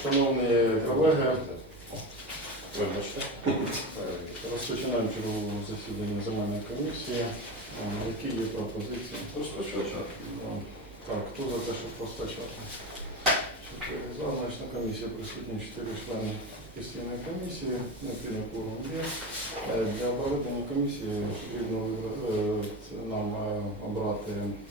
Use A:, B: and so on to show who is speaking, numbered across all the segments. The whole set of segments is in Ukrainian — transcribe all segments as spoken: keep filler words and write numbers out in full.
A: Шановні колеги, вибачте, розпочинаємо чергове засідання земельної комісії. Які є пропозиції?
B: Розпочати.
A: Так, хто за те, щоб розпочати? Чотири за, значить на комісії присутні чотири члени постійної комісії, необхідно кворум є. Для проведення комісії потрібно нам обрати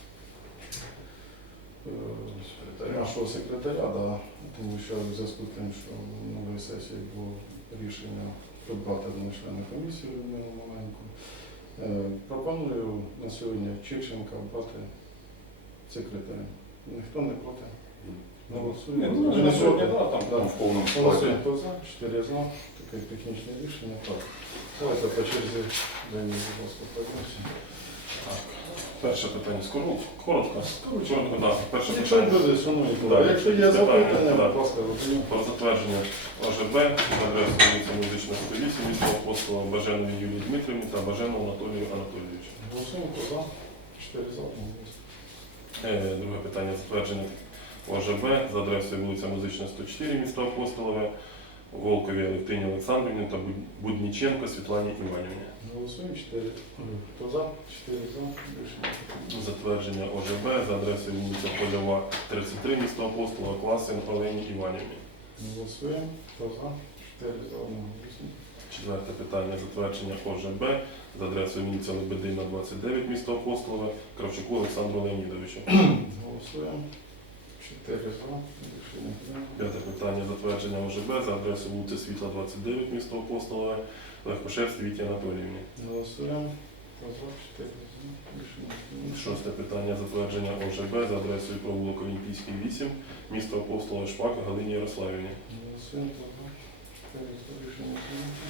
A: нашого секретаря, да, тому що в зв'язку з тим, що в новій сесії було рішення придбати одного члена комісії Людмилу Маленьку. Пропоную на сьогодні Чиченка обрати секретарем. Ніхто не проти? Не голосує?
B: Не сьогодні, так, там, там в повному складі.
A: Голосуємо, хто за? Чотири за. Таке технічне рішення. Так. Давайте по черзі, дай мені, будь ласка, пройдемося.
B: Перше питання скоро, коротко. Коротко, да. Перше
A: Якщо
B: питання.
A: буде, шановні
B: Да,
A: колеги, якщо є
B: питання,
A: запитання,
B: да.
A: будь ласка, готові.
B: Про затвердження ОЖБ за адресою вулиця Музична, сто вісім, міста Апостола Баженової Юлії Дмитрівні та Баженову Анатолію Анатолійовичу.
A: Голосуємо, хто за? Чотири за.
B: Е, Друге питання затвердження ОЖБ за адресою вулиця Музична, сто чотири, місто Апостолове, Волкові Алевтині Олександрівні та Будніченко Світлані Іванівні.
A: Голосуємо, чотири. Хто за? Чотири за. Рішення.
B: Затвердження ОЖБ за адресою вулиця Польова, тридцять три, місто Апостола, Класин Олені Іванівні.
A: Голосуємо, хто за? Чотири за. Одного.
B: Четверте питання затвердження ОЖБ за адресою вулиця Лебедина, двадцять дев'ять, місто Апостолове, Кравчуку Олександру Леонідовичу.
A: Голосуємо. Чотири за. Рішення прийнято.
B: П'яте питання затвердження ОЖБ за адресою вулиця Світла, двадцять дев'ять, місто Апостолове, Легкошевській Віті Анатоліївні.
A: Голосуємо. Хто за? Чотири за. Рішення прийнято.
B: Шосте питання затвердження ОЖБ за адресою провулок Олімпійський, вісім, місто Апостолове, Шпак Галині Ярославівні.
A: Голосуємо. Хто за? Чотири за. Рішення прийнято.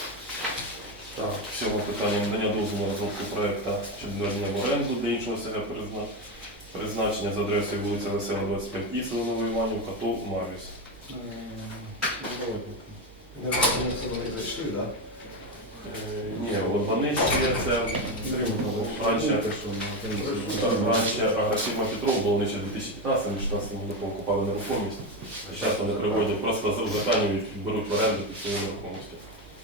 B: Так, сьоме питання надання дозволу на розробку проекту щодо відведення в оренду для іншого селя призна- призначення за адресою вулиця Весела, двадцять п'ять І, село Новоіванівка, ТОВ Марвіс.
A: Е, давайте.
C: Вони зайшли, так?
B: Е, Ні, от вони ще це раніше, так, раніше агресивна Петров було не ще дві тисячі п'ятнадцятому шістнадцятому році купали нерухомість. А зараз вони приводять, просто заканюють, беруть в оренду під свою нерухомість.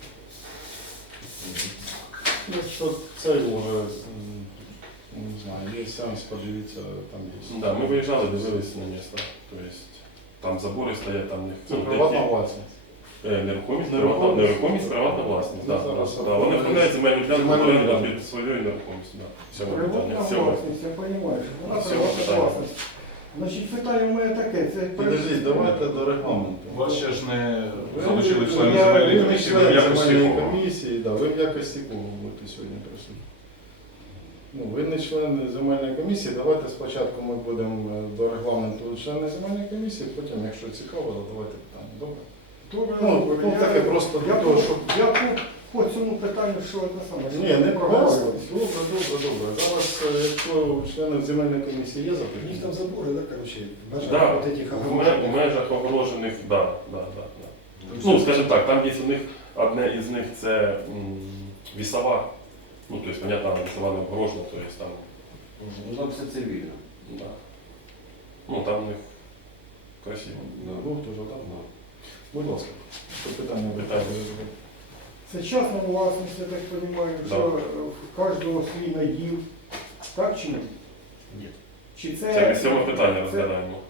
A: Ну, що це вже, м, не знаю, є самі подивіться, там є.
B: Да, ми виїжджали, дивились на місто. Тобто там забори стоять, там в них
A: Це
B: ну,
A: приватна
B: деякі-
A: власність.
B: Е, Нерухомість,
A: Нерухомість.
B: приватна, нерухомість, приватна власність.
A: Ну,
B: Да,
A: зараз
B: да, да. Вони оформляють земельну ділянку
A: Земельну
B: в оренду
A: ділянку.
B: під своєю нерухомістю. Да. Сьоме
D: Приватна
B: питання. Сьоме.
D: власність, я розумію.
B: А,
D: Вона
B: все,
D: приватна
B: питання.
D: власність. Значить, питання у мене таке. Це
A: Підождіть, давайте до регламенту.
E: Вас ще ж не
A: Ви-
E: залучили
A: ви-
E: члени
A: я-
E: земельної
A: ви не
E: комісії,
A: член
E: ви в якості
A: земельної
E: кого?
A: комісії, да, ви в якості кого будете сьогодні присутні. Ну, ви не член земельної комісії, давайте спочатку ми будемо е, до регламенту члени земельної комісії, потім, якщо цікаво, задавайте питання. Добре?
D: Добре,
A: Ну,
D: добре.
A: ну
D: Я-
A: таке просто
D: Я
A: для того,
D: по-
A: щоб...
D: Я по- по цьому питанню, що це саме.
A: Ні, не
D: проговорювали.
A: проговорювалися. Добре, добре, добре. Зараз, е, якщо у членів земельної комісії є
C: У них
A: запитання,
C: там заборы, да, короче, даже
B: Да,
C: вот этих
B: в ме- в межах огорожених, да, да, да, да. Ну, скажімо так, там є у них, одне із них це м, вісова. Ну, тобто, понятно, вісова не огорожена, тобто там,
F: Ну там все це видно.
B: да. Ну, там у них красиво.
A: ну, дуже так. Будь ласка, що питання ви
B: Питання.
D: Це частна власність, я так розумію,
B: Да.
D: що е, в кожного свій наділ. Так чи ні?
C: Ні.
D: Чи це...
B: Це ми сьоме питання
D: це-
B: розглядаємо.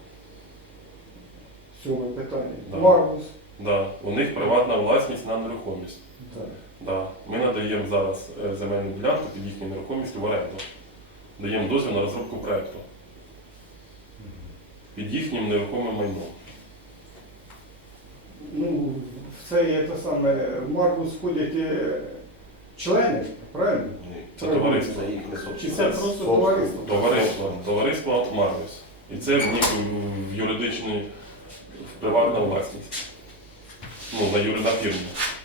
D: Сьоме питання.
B: Да.
D: Маркус.
B: Да. У них приватна власність на нерухомість.
D: Так.
B: Да. Ми надаємо зараз е, земельну ділянку під їхню нерухомість в оренду. Даємо дозвіл на розробку проєкту під їхнім нерухомим майном.
D: Ну, в це є те саме, в Маркус входять е, члени, правильно?
F: Ні.
B: Це товариство.
F: Це їхня
D: Чи
F: собственность.
D: це просто товариство?
B: Товариство, товариство Марвіс. І це в них в юридичний в приватна власність. Ну, на юридичній фірмі.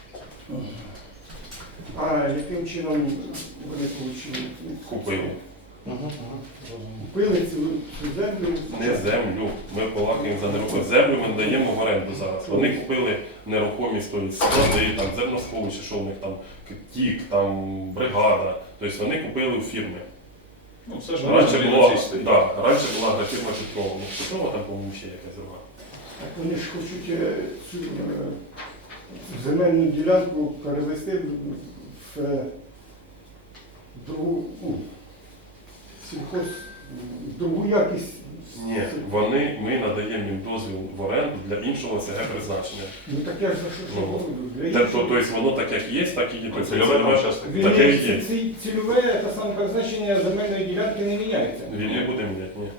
D: А яким чином вони отримали?
B: Купили.
A: Ага, ага, розумію.
D: Купили цю, цю землю?
B: Не землю. Ми балакаємо за нерухомість. Землю ми даємо в оренду зараз. Вони купили нерухомість, тобто склади, там, зерносховище, що в них там, тік, там, бригада. Тобто вони купили у фірми.
E: Ну, все ж
B: Раніше
E: на
B: була,
E: цій стоїть.
B: да, раніше була фірма Петрова. Ну, Петрова там, по-моєму, ще якась друга.
D: Так вони ж хочуть е, цю е, земельну ділянку перевести в, в, е, другу, ну, сільхоз, в другу якість.
B: Ні, вони, ми надаємо їм дозвіл в оренду для іншого СГ призначення.
D: Ну так я ж за що що
B: Ну,
D: говорю. для
B: Тобто,
D: іншого.
B: тобто воно так як є, так і є. Тобто,
E: Цільове там щас таке.
D: Він
B: таке
D: є,
B: і є.
D: ці- цільове та саме призначення земельної ділянки не міняється.
B: Він не буде міняти, ні.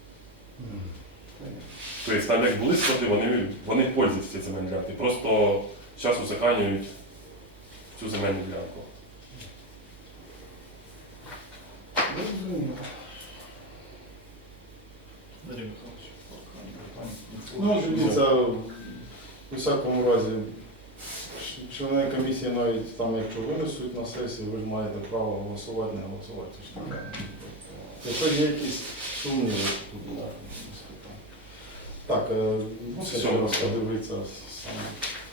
B: Тобто там як були склади, вони, вони пользуються цією земельною ділянкою. Просто зараз узаканюють цю земельну ділянку.
D: Розуміло.
E: Андрій Михайлович, поки
A: Ну,
E: немає.
A: дивіться, у всякому разі, ч- члени комісії навіть там, якщо винесуть на сесію, ви ж маєте право голосувати, не голосувати. Це ж таке. Якщо є якісь сумніви, то тут буде. Так, е, мусите
B: Сьоме.
A: раз подивитися саме.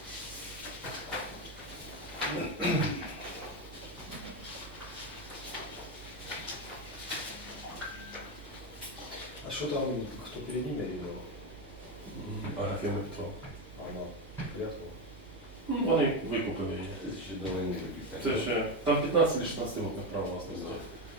C: А що там, хто перед ними рівно?
B: Агафіна Петрова.
C: Ага, порядку.
B: Ну, вони викупили її.
F: Це ще до війни такі.
B: Це ще там п'ятнадцять чи шістнадцять років права власності.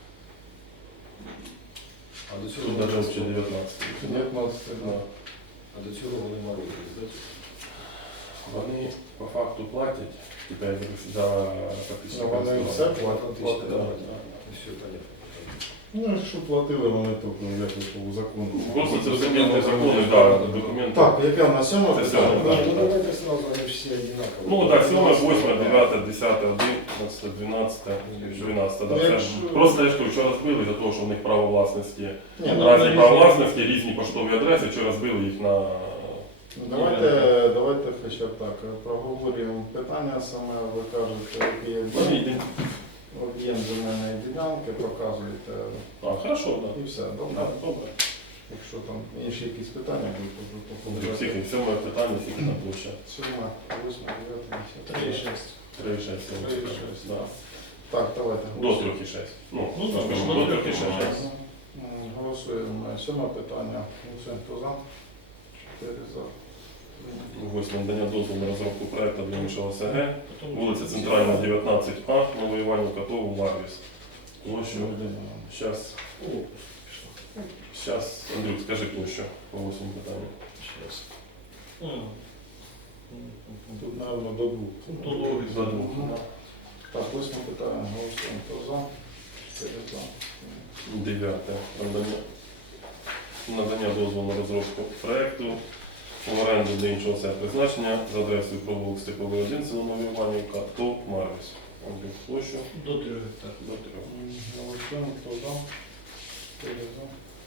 C: А до цього
B: Тут навіть ще дев'ятнадцять.
A: дев'ятнадцять,
B: Да.
C: А до цього вони мали здати.
B: Вони по факту платять, тепер за фактично.
A: Ну, вони все
B: користування.
A: платять.
C: Платять,
A: да.
C: да. Все, понятно.
A: Ну, якщо платили, вони тільки як у закону.
B: Просто це документи закону, да, документи.
A: Так, яке в нас сьоме
B: Це
A: питання?
B: сьоме,
C: Ну, давайте сразу, они все одинаковые.
B: Ну так, сьоме, восьме, дев'яте, десяте, одинадцяте, дванадцяте, дванадцяте. Да,
A: Ну,
B: це
A: якщо-
B: просто я ж кажу, вчора збили за те, що в них право власності.
A: Ні, ну,
B: Разні
A: різні-
B: права власності, різні поштові адреси, вчора збили їх на.
A: Ну, Давайте, давайте хоча б так, проговорюємо питання саме, ви кажете, який є
B: Вони
A: об'єм,
B: йдуть.
A: об'єм земельної ділянки, показуєте
B: А, хорошо, так.
A: і все,
B: Да.
A: добре.
B: Да, добре.
A: Якщо там інші якісь питання будуть, то
B: Всіх,
A: поповнювати.
B: сьоме питання, скільки там площа?
A: Сьоме, восьме, дев'яте, десяте.
C: Три и шесть.
B: Три і шесть. сьоме.
A: Три і шесть,
B: Да.
A: Так, давайте.
B: До трьох і шесть. Ну,
E: Ну, так,
B: скажімо,
E: до
B: до трьох і
E: трьох.
B: шесть.
A: М, Голосуємо. Сьоме питання. Голосуємо. Хто за? Чотири за.
B: Восьме надання дозволу на розробку проекту для іншого СГ.
E: Потім-
B: Вулиця Центральна, дев'ятнадцять А, Новий Іванів Котову, Марвіс. Площу. Зараз,
C: О,
B: зараз, Андрюк, скажи площу по восьмому питанню.
E: Щас. М.
A: Тут, мабуть, до двох.
E: До двох.
B: За двох. да.
A: Так, восьме питання. Голосуємо. Хто за? Чотири за.
B: Дев'яте. Надання, надання дозволу на розробку проекту в оренду для іншого села призначення за адресою провулок Степовий один, село Новий Іванівка, ТОВ Марвіс. Андрюк, площу
E: До трьох гектарів.
B: до трьох.
A: Голосуємо. Хто за? Чотири за.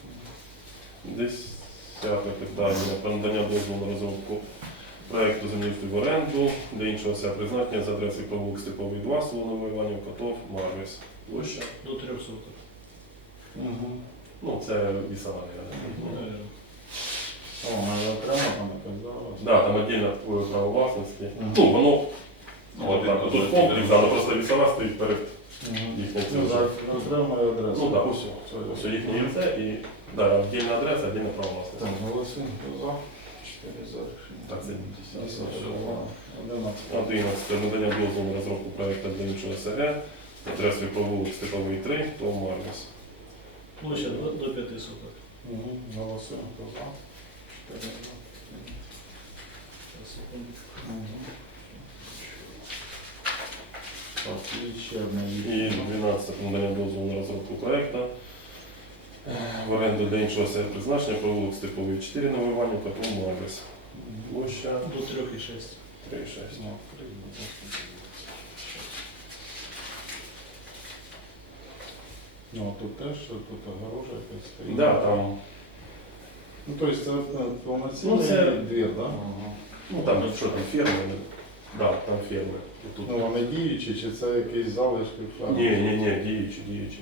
B: Десяте питання про надання дозволу на розробку проекту землі в оренду для іншого села призначення за адресою провулок Степовий два, село Новий Іванівка, ТОВ Марвіс. Площа.
E: До трьох соток.
A: Угу.
B: Ну, це вісова, я
E: Е,
A: О, ми окремо там якось зараз.
B: Да, там отдельно твоє право власності.
A: Мгм.
B: Ну, воно
E: Ну,
B: от,
E: один
B: так,
E: по
B: тут
E: одному.
B: комплекс, але просто вісова стоїть перед
A: Угу.
B: їхнім
A: Ну,
B: цим.
A: так, окремо і адреса.
B: Ну так, ось, ось їхнє яйце і да, отдельна адреса, отдельне право власності.
A: Так, голосуємо. Хто за? Чотири за.
B: Так, це
A: Десяте.
B: все.
A: Одинадцяте.
B: одинадцяте. Надання дозволу на розробку проекту для іншого СГ, адресою провулок Степовий три, то Марвіс.
E: Площа до, до п'яти соток.
A: Угу. Голосуємо. Хто за? Чотири за.
E: Зараз, секунду.
A: Угу. Так, і ще одне
B: І
A: рішення.
B: дванадцяте. Надання дозволу на розробку проекту в оренду для іншого СГ призначення, провулок Степовий чотири, Новий Іванівка, то Марвіс. Площа
E: До трьох і шесть.
B: три і шесть.
A: Ну, три, будь ласка. Ну, тут теж, що тут огорожа якась стоїть.
B: Да, там,
A: Ну, тобто це е, повноцінний
B: Ну, це-
A: двір, так? Да?
B: ну там, що там, ферми? Да, там ферми. І тут
A: Ну, вони діючі, чи це якісь залишки ферми?
B: Ні, ні, ні, діючі, діючі.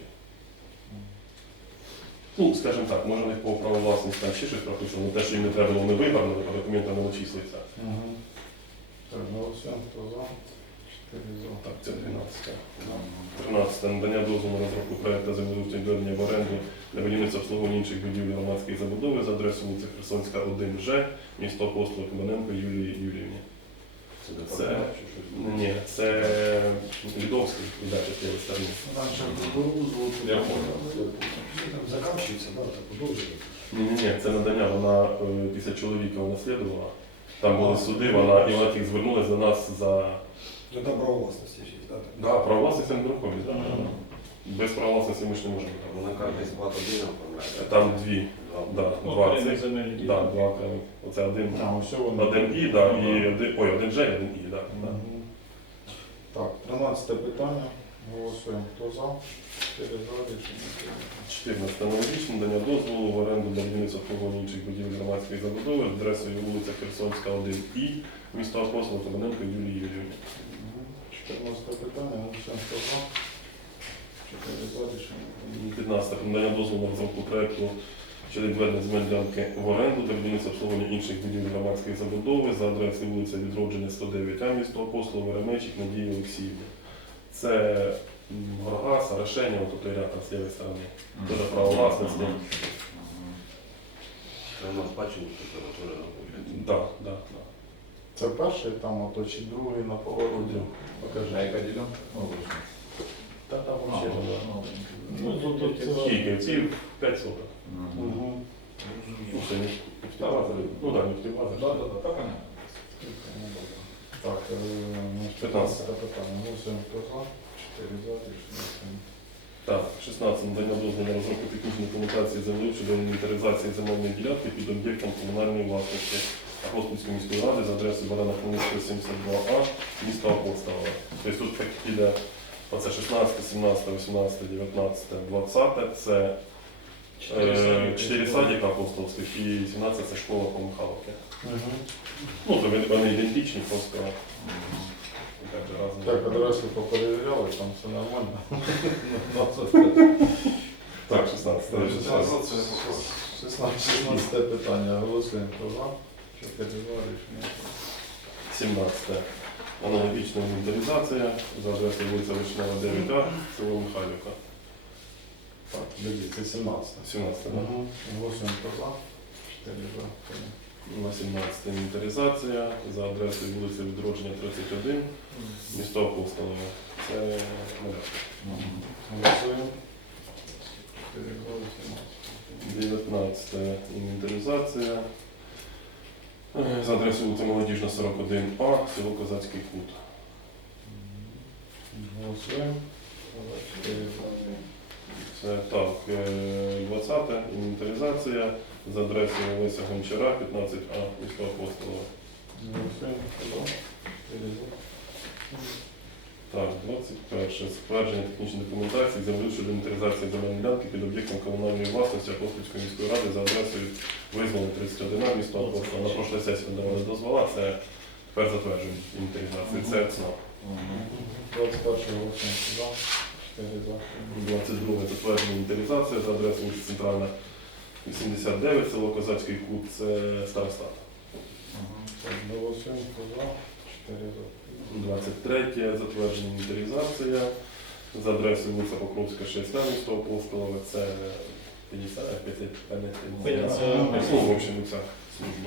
B: Ну, скажімо так, може в них по праву власності там ще щось прописано, але те, що їм не треба було, не виправили, по документам не вичислюється.
A: Угу. Так, голосуємо, хто за? чотири за.
B: Так, це дванадцяте. тринадцяте. Надання дозволу на розробку проекту землеустрою відведення в оренду для будівництва обслуговування інших будівель громадської забудови за адресою вулиця Херсонська, один Ж, місто Апостол Кабаненко Юлії Юріївні. Це, ні, це Лідовський, да, частина сторони. Я понял.
C: Там заканчивается, да, так продовжує.
B: Ні, ні, ні, це надання, вона е, після чоловіка унаслідувала. Там були суди, вона, і вона тільки звернулася до нас за
C: Ну там право власності ще є, да? так?
B: да, право власності на нерухомість. Да. Без права власності ми ж не можемо.
F: Вона карта склад один оформляє.
B: Там дві, да, два
E: Окремі
B: цих,
E: земельні
B: да,
E: ділянки.
B: два окремі. Оце один,
A: А, ось воно.
B: один І, да, і один, ой, один Ж, і один І, да, да.
A: Мгм. Так, тринадцяте питання. Голосуємо. Хто за? Чотири за. Рішення прийнято.
B: чотирнадцяте. Аналогічне надання дозволу в оренду для будівництва обслуговування інших будівель громадської забудови з адресою вулиця Херсонська, один І, місто Апостол Кабаненко Юлії Юріївні.
A: Мгм. чотирнадцяте питання. Голосуємо. Хто за? Чотири за. Рішення прийнято.
B: п'ятнадцяте. Надання дозволу на розробку проекту щодо відведення земельної ділянки в оренду для будівництва обслуговування інших будівель громадської забудови за адресою вулиця Відродження, сто дев'ять А, місто Апостол, Веремейчик, Надії Олексіївни. Це м, Горгас, Орошення, от тут ряд з лівої сторони. Теж право власності.
F: Це у нас спадщина температура, виходить.
B: Так, так, так.
A: Це перший там, а то чи другий на повороті. Покажи.
G: яка ділянка?
B: Та там взагалі не знаю.
A: Ну, тут, тут це
B: Скільки? Ці п'ять соток.
A: Мгм.
B: Ну, це не нефтебаза. Ну так, нефтебаза.
G: Так, так, так, понятно.
A: Так, е, значить,
B: п'ятнадцяте
A: питання. Голосуємо. Хто за? Чотири за. Рішення прийнято.
B: Так, шістнадцяте. Надання дозволу на розробку технічної документації землі щодо інвентаризації земельної ділянки під об'єктом комунальної власності Апостольської міської ради за адресою Барана Хмельницького, сімдесят два А, місто Апостолове. Тобто тут так іде оце шістнадцяте, сімнадцяте, вісімнадцяте, дев'ятнадцяте, двадцяте. Це е, чотири садика апостольських і сімнадцяте це школа по Михайловці. Ну, то вони- вони ідентичні, просто так же разом.
A: Так, адреси поперевіряли, там все нормально.
B: Так, шістнадцяте.
A: шістнадцяте питання. Голосуємо. Хто за? Чотири за. Рішення.
B: сімнадцяте. Аналогічна інвентаризація за адресою вулиця Вишнева, дев'ять А, село Михайлівка.
A: Так, дивіться, це сімнадцяте.
B: сімнадцяте. да?
A: Угу. Голосуємо. Хто за? Чотири за. Прийнято.
B: На сімнадцяте інвентаризація за адресою вулиця Відродження, тридцять один, місто Апостолове. Це Малявка.
A: Голосуємо. Чотири за. Вісімнадцяте.
B: дев'ятнадцяте інвентаризація е, за адресою вулиця Молодіжна, сорок один А, село Козацький Кут.
A: Голосуємо. Чотири за.
B: Це так, е, двадцяте інвентаризація за адресою Олеся Гончара, п'ятнадцять А, місто Апостолове.
A: Голосуємо. Хто за? Чотири за.
B: Так, двадцять перше. Затвердження технічної документації землі щодо інвентаризації земельної ділянки під об'єктом комунальної власності Апостольської міської ради за адресою визволення тридцять один А, місто Апостол. На прошлій сесії давали дозвола, це тепер затверджуємо інвентаризацію. Це ЦНАП.
A: двадцять перше. Голосуємо. Хто за? Чотири за.
B: двадцять друге. Затвердження інвентаризація за адресою вулиця Центральна, вісімдесят дев'ять, село Козацький Кут, це старостат.
A: Так, голосуємо. Хто за? Чотири за.
B: двадцять третє. Затвердження інвентаризація за адресою вулиця Покровська, шість А, місто Апостолове, це п'ятдесят, п'ятдесят,
E: П'ятдесят.
B: ну, в общем, ця служба.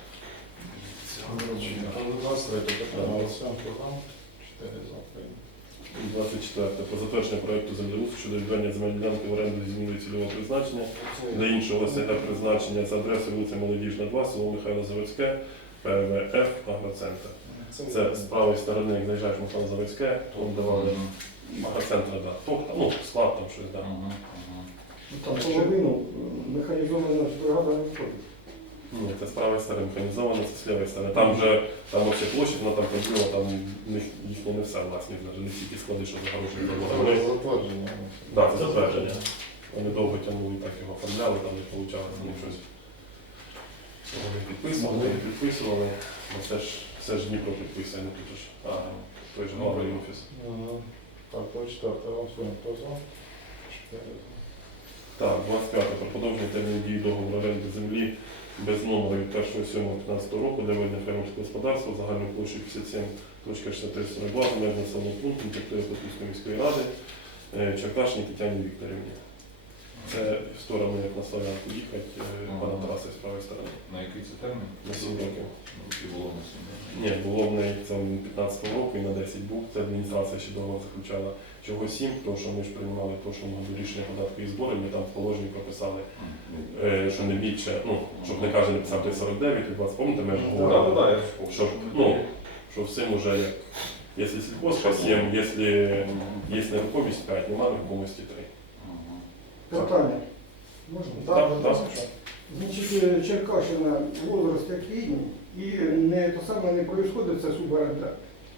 A: двадцять третє питання. Голосуємо. Хто за? Чотири за. Прийнято.
B: двадцять четверте. Про затвердження проєкту землеустрою щодо відведення земельної ділянки в оренду зі зміною цільового призначення для іншого ОСГ призначення за адресою вулиця Молодіжна, два, село Михайло Заводське, П В Ф, Агроцентр. Це з правої сторони, як заїжджаєш в Михайло Заводське, там давали Агроцентр, да. Ток, там, ну, склад там щось, да.
D: Ну, там половину механізована ж бригада не входить.
B: Ні, це з правої сторони механізовано, це з лівої сторони. Там вже, там вообще площадь, вона там поділила, там в них їхня не все власність, навіть не всі ті склади, що загорожені
A: Це
B: заборами.
A: затвердження.
B: Так, це затвердження. Вони довго тягнули, так його оформляли, там не вийшло з ним щось. Вони підписували, не підписували, бо це ж, це ж Дніпро підписує, не тут ж, а той же главний офіс.
A: Ага. Так, двадцять четверте. Голосуємо. Хто за? Чотири за.
B: Так, двадцять п'яте. Про подовження терміну дії договору оренди землі без номеру від першого сьомого п'ятнадцятого року для ведення фермерського господарства загальною площею п'ятдесят сім шістдесят три сорок два земельного населеного пункту території Котівської міської ради е, Черкашній Тетяні Вікторівні. Це в сторону, як на Славянку їхати, е, пана Тараси з правої сторони.
G: На який це термін?
B: На сім років.
G: Ну, чи було на сім років?
B: Ні, було в неї це п'ятнадцятого року і на десять був. Це адміністрація ще договор заключала. Чого сім, тому що ми ж приймали в прошлому году рішення податку і зборів, ми там в положенні прописали, е, що не більше, ну, щоб не каже, написав той сорок дев'ять, і двадцять, пам'ятаєте, ми ж
G: Так,
B: говорили,
G: так, я ж
B: щоб, ну, що всім уже, як, якщо сільхоз по сім, якщо є нерухомість п'ять, немає нерухомості три.
D: Питання. Можна?
B: Так, так.
D: Значить, е, Черкащина, возраст який, і не то саме не происходить це суборенда.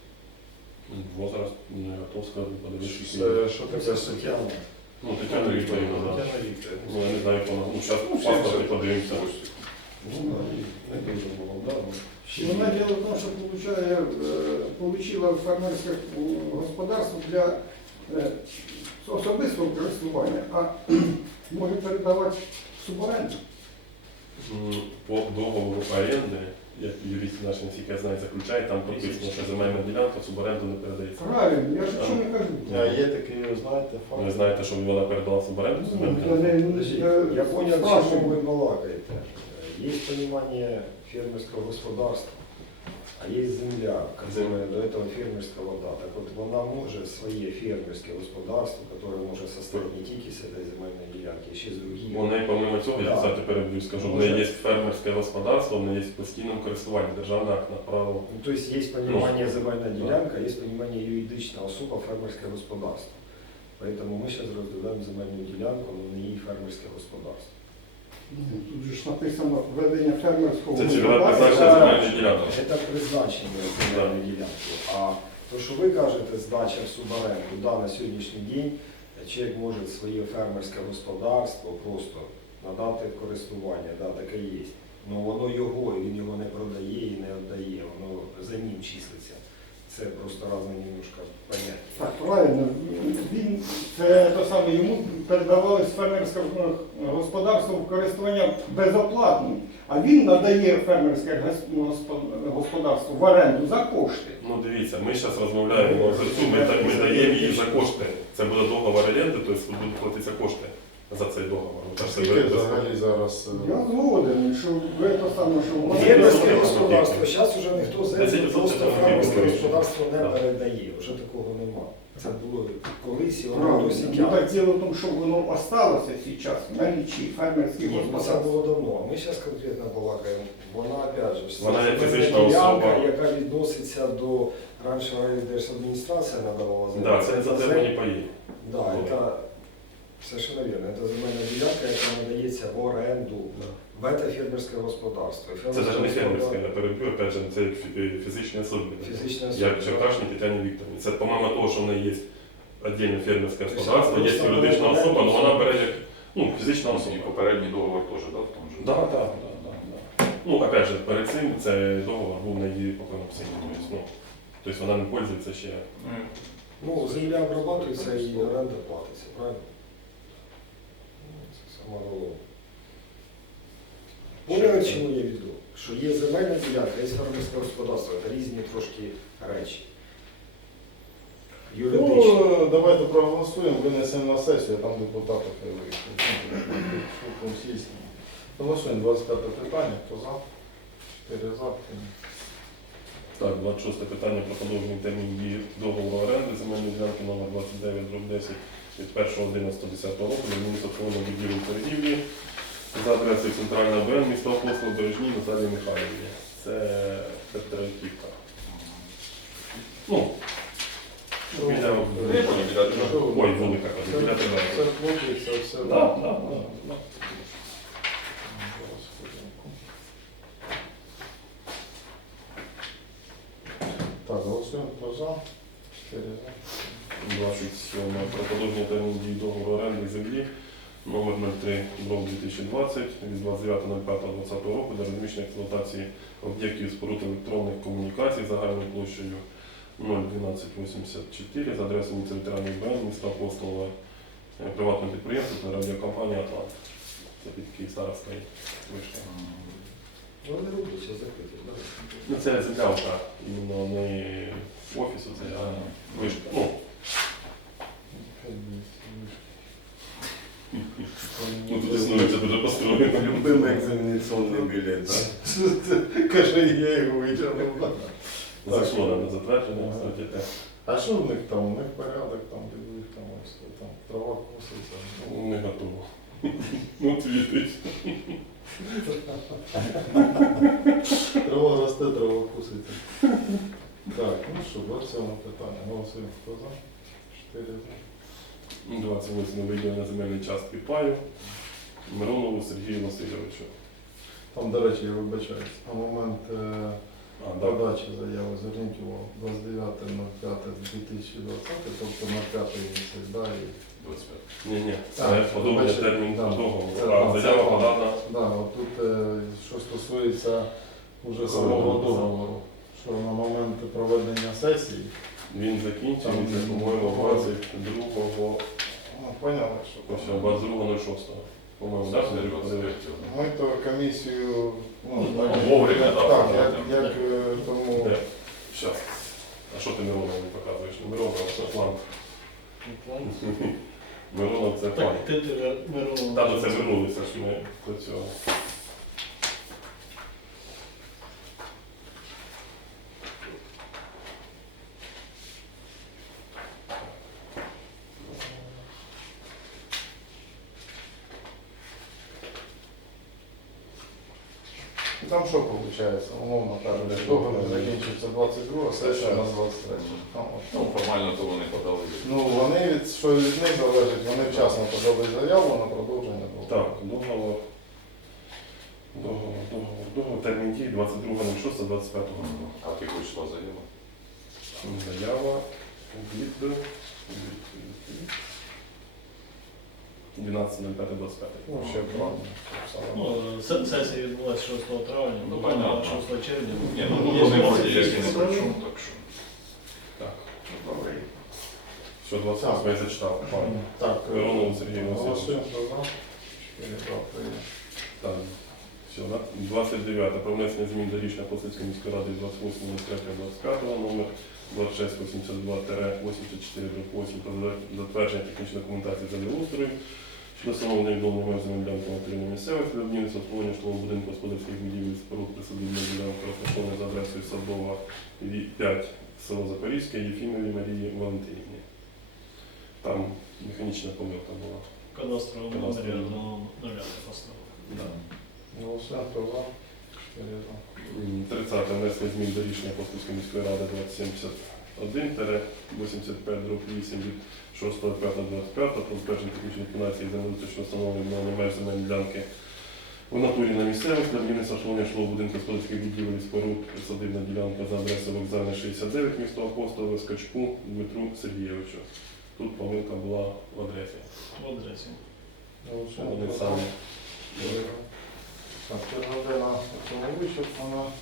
B: Возраст, не готов сказати, подивитися.
A: Це що таке?
C: Це Тетяна.
B: Ну, Тетяна Вікторівна, так.
C: Тетяна Вікторівна.
B: Ну, я не знаю, як вона, ну, зараз паспорт і подивимося.
A: Ну, не дуже молода. ну.
D: Вона діло в тому, що получає, е, получила фермерське господарство для е, особистого користування, а може передавати в суборенду.
B: М, По договору оренди, як юрист наш, наскільки я знаю, заключає, там прописано, що земельна ділянка в суборенду не передається.
D: Правильно, я ж що не кажу.
A: А є такий, знаєте, факт.
B: Ви знаєте, що вона передала в суборенду
D: Ну,
B: земельну
D: я
B: ділянку?
D: не-
C: Подожди,
D: е,
C: я понял, к
D: спрашиваю.
C: чему вы балакаете. Есть понимание фермерского господарства, а есть земля, которая до этого фермерского, да. Так вот, вона може своє фермерське господарство, которое може состоять не тільки з цієї земельної ділянки, ще з других.
B: У неї, помимо цього, я
C: Да.
B: це тепер скажу, в неї є фермерське господарство, в неї є в постійному користуванні, державний акт на право.
C: Ну, то есть есть понимание земельна ділянка, есть понимание юридична особа фермерське господарство. Поэтому ми зараз розглядаємо земельну ділянку, але не її фермерське господарство.
D: Ні, Тут же ж написано ведення фермерського
B: Це цільове
D: господарства.
B: призначення земельної ділянки.
C: Це призначення земельної ділянки. А то, що ви кажете, здача в суборенду, да, на сьогоднішній день чоловік може своє фермерське господарство просто надати в користування, да, таке є. Ну воно його, і він його не продає і не віддає, воно за ним числиться. Це просто разне немножко поняття.
D: Так, правильно. Він, це то саме, йому передавали з фермерського господарства в користування безоплатно, а він надає фермерське гос- госпо- господарство в оренду за кошти.
B: Ну дивіться, ми зараз розмовляємо за цю, ми, так- ми даємо її за кошти. Це буде договор оренди, тобто будуть платитися кошти за цей договор. Так, це
A: Скільки
B: без-
A: взагалі зараз? е,
D: Я згоден, що ви то саме, що в мене-
C: Фермерське господарство, зараз вже ніхто землю
B: десять
C: просто
B: відсотків
C: фермерське
B: землі
C: господарство не
B: Так.
C: передає, вже такого нема. Це було колись і воно
D: Правильно.
C: досі
D: Ну,
C: тягне.
D: так діло в тому, що воно осталося зараз на лічі фермерських
C: Ні, ну, це
D: господарств.
C: було давно. Ми зараз конкретно балакаємо. Вона опять же це
B: Вона як
C: земельна
B: фізична
C: ділянка,
B: особа.
C: яка відноситься до раніше райдержадміністрація надавала землю.
B: Да, це не
C: Це
B: затребувані паї.
C: Да, це совершенно вірно. Це земельна ділянка, яка надається в оренду в це фермерське господарство. І
B: Це
C: фермерське
B: навіть не фермерське,
C: господарство-
B: я переб'ю, опять же, це фі- фізичні особи.
C: Фізична особа.
B: Як Черкашній Тетяні Вікторівні. Це помимо того, що в неї є віддільне фермерське
C: Тобто
B: господарство, є
C: просто
B: юридична
C: вона
B: особа, але вона бере як ну, фізична
G: І
B: особа.
G: попередній договор теж, да, в тому же?
B: Да, да, да, да, да. Ну, опять же, перед цим цей договор був на її покойному сині. Тобто, ну, тобто вона не пользується ще.
G: Ну,
C: Ну, земля обрабатується і оренда платиться, правильно? Ну, Це саме головне. Поняли, чому я веду? Що є земельна ділянка, є фермерське господарство, це різні трошки речі. Юридично.
A: Ну, давайте проголосуємо, винесемо на сесію, там депутати хай вирішують. Голосуємо двадцять п'яте питання, хто за? чотири за.
B: Так, двадцять шосте питання про подовження термін дії договору оренди земельної ділянки номер двадцять дев'ять десять від першого одинадцятого десятого року на адміністративну будівлю торгівлі за адресою Центральна ОБН, місто Апостол Бережні, Наталії Михайлівні. Це Петриківка. Ну, біля... Ой, вулика, кажу, біля тебе.
A: Це хлопці, це все.
B: Да, да, да, да.
A: Так, голосуємо, хто за? чотири за.
B: двадцять сьоме про подовження терміну дії договору оренди землі номер нуль три дві тисячі двадцять від двадцять дев'ятого п'ятого двадцятого року для розміщення експлуатації об'єктів споруд електронних комунікацій загальною площею нуль дванадцять вісімдесят чотири за адресою вулиця Ветеранів БН, міста Апостола, е, приватне підприємство та радіокомпанія «Атлант». Це під Київстарської вишки.
C: Вони роблять, зараз закриті. да.
B: Ну, це землянка, іменно не офісу, це а вишка. Ну, ну тут існується дуже построєно.
F: Любимий екзаменаційний білет, так?
A: Каже, я його витягнув.
B: Зайшло на затвердження, кстати.
A: А що в них там? У них порядок, там, де їх там, ось, там, трава коситься.
B: Ну, не готово. Ну, твітить.
A: Трава росте, трава коситься. Так, ну що, двадцять сьоме питання. Голосуємо, хто за? Чотири за.
B: двадцять восьме виділення земельної частки паю Миронову Сергію Васильовичу.
A: Там, до речі, я вибачаюсь, на момент е,
B: А, да.
A: подачі заяви, зверніть увагу, двадцять дев'яте п'яте дві тисячі двадцятого, тобто на п'ятий місяць, да, і
G: двадцять п'ять.
B: Ні, ні, це
A: А,
B: подовження
A: вибачте,
B: терміну
A: да.
B: договору.
A: Це-
B: А
A: це
B: заява
A: вам.
B: подана.
A: Да, от тут, е, що стосується уже
B: Договору.
A: самого договору, що на момент проведення сесії,
B: Він закінчив,
A: Там,
B: це, по-моєму, двадцять другого,
A: ну, поняли, що
B: ось, двадцять другого ноль шостого. По-моєму, так?
G: двадцять п'ять.
A: ми то комісію, ну,
G: Ну,
A: так,
G: вовремя,
A: як-
G: да,
A: так,
G: вовремя.
A: як, як е, тому,
B: Де? Щас. А що ти Миронова не показуєш? Не Миронова, це план. Миронов це план.
E: Так, ти ти Миронов.
B: Та до це вернулися ж ми до цього.
A: там що виходить, умовно кажучи, договір закінчиться двадцять друга, сесія на двадцять третє. Ну, от.
G: Ну, формально то вони подали.
A: Ну, вони від що від них залежить, вони вчасно подали заяву на продовження договору.
B: Так, договор. Договор, договор, договор. Термін дії двадцять другого шостого двадцять п'ятого року.
G: А ти хочеш що заява?
B: Заява від дванадцяте п'яте двадцять п'яте.
A: Ну, ще правильно.
E: Ну, се- сесія відбулася шостого травня,
G: Ну,
E: ну,
G: понятно.
E: шостого червня.
G: Ні, ну
E: Є
G: вони
E: ж
G: вроді,
E: можливість
G: якщо не
E: поправити.
G: прочу, так що.
B: Так.
G: Добре.
B: Що двадцять восьме я зачитав. Пан.
A: Так,
B: Миронов Сергій Васильович.
A: голосуємо, хто за? Чотири за, прийнято.
B: Так. Все, да? двадцять дев'яте. Про внесення змін до рішення Косівської міської ради двадцять восьмого третього двадцять п'ятого номер двадцять шість вісімдесят два вісімдесят чотири вісім про затвердження технічної документації землеустрою щодо встановлення відновлення меж земель ділянки матеріальної місцевості для будівництва обслуговування житлового будинку господарських будівель і споруд присадибної ділянки розташованої за адресою Садова п'ять, село Запорізьке, Єфімові Марії Валентинівні. Там механічна помилка була.
E: Кадастрового
B: Кадастрового.
E: номера до нуля не поставили.
B: Да.
A: Голосуємо, хто за? Чотири за.
B: тридцяте. Внесення змін до рішення Косівської міської ради двадцять сімдесят один вісімдесят п'ять вісім від шостого п'ятого двадцять п'ятого про затвердження технічної документації землеустрою щодо встановлення меж земельної ділянки в натурі на місцевості для будівництва обслуговування житлового будинку господарських будівель і споруд присадибна ділянка за адресою вокзальна шістдесят дев'ять, місто Апостолове, Скачку Дмитру Сергійовичу. Тут помилка була в адресі.
E: В адресі.
A: Голосуємо,
B: Вони
A: хто за?
B: самі.
A: Так, це година цьому вичерпана.